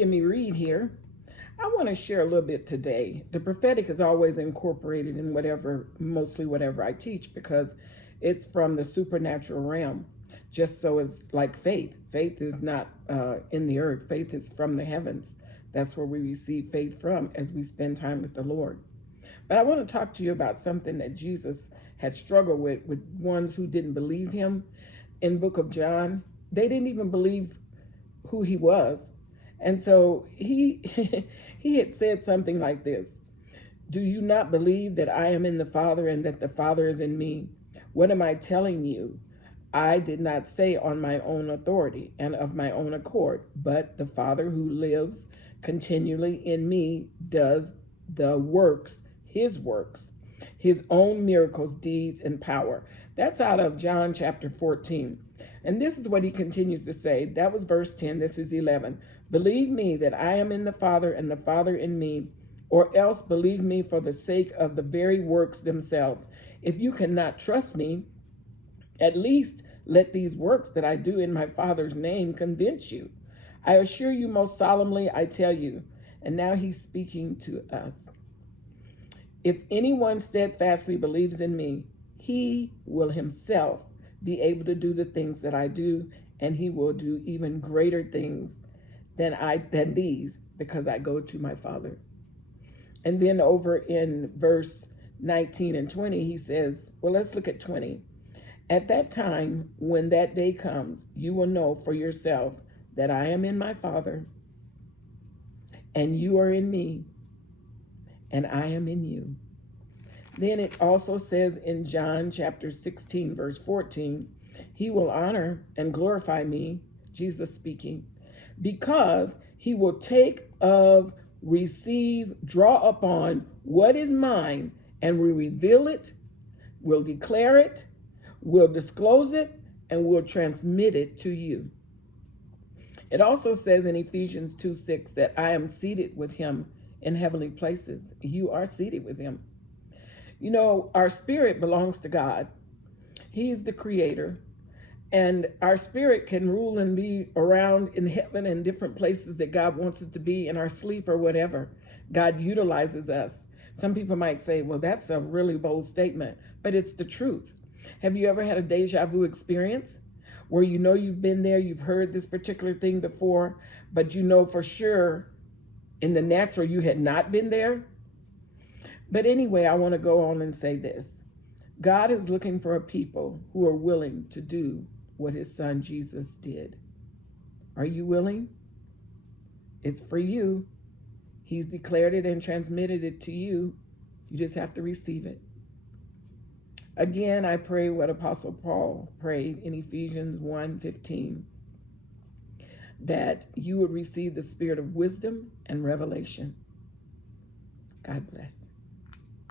Jimmie Reed here. I want to share a little bit today. The prophetic is always incorporated in mostly whatever I teach, because it's from the supernatural realm. Just so it's like faith. Faith is not in the earth. Faith is from the heavens. That's where we receive faith from as we spend time with the Lord. But I want to talk to you about something that Jesus had struggled with ones who didn't believe him. In the book of John, they didn't even believe who he was. And so he he had said something like this: do you not believe that I am in the Father and that the Father is in me? What am I telling you? I did not say on my own authority and of my own accord, but the Father who lives continually in me does the works, his own miracles, deeds, and power. That's out of John chapter 14. And this is what he continues to say. That was verse 10. This is 11. Believe me that I am in the Father and the Father in me, or else believe me for the sake of the very works themselves. If you cannot trust me, at least let these works that I do in my Father's name convince you. I assure you, most solemnly, I tell you. And now he's speaking to us. If anyone steadfastly believes in me, he will himself be able to do the things that I do, and he will do even greater things than these, because I go to my Father. And then over in verse 19 and 20, he says, well, let's look at 20. At that time, when that day comes, you will know for yourselves that I am in my Father, and you are in me, and I am in you. Then it also says in John chapter 16, verse 14, he will honor and glorify me, Jesus speaking, because he will take of, receive, draw upon what is mine, and will reveal it, will declare it, will disclose it, and will transmit it to you. It also says in Ephesians 2:6 that I am seated with him in heavenly places. You are seated with him. You know, our spirit belongs to God. He's the creator. And our spirit can rule and be around in heaven and different places that God wants it to be, in our sleep or whatever. God utilizes us. Some people might say, well, that's a really bold statement, but it's the truth. Have you ever had a deja vu experience where you know you've been there, you've heard this particular thing before, but you know for sure in the natural you had not been there? But anyway, I want to go on and say this. God is looking for a people who are willing to do what his son Jesus did. Are you willing? It's for you. He's declared it and transmitted it to you. You just have to receive it. Again, I pray what Apostle Paul prayed in Ephesians 1:15, that you would receive the spirit of wisdom and revelation. God bless.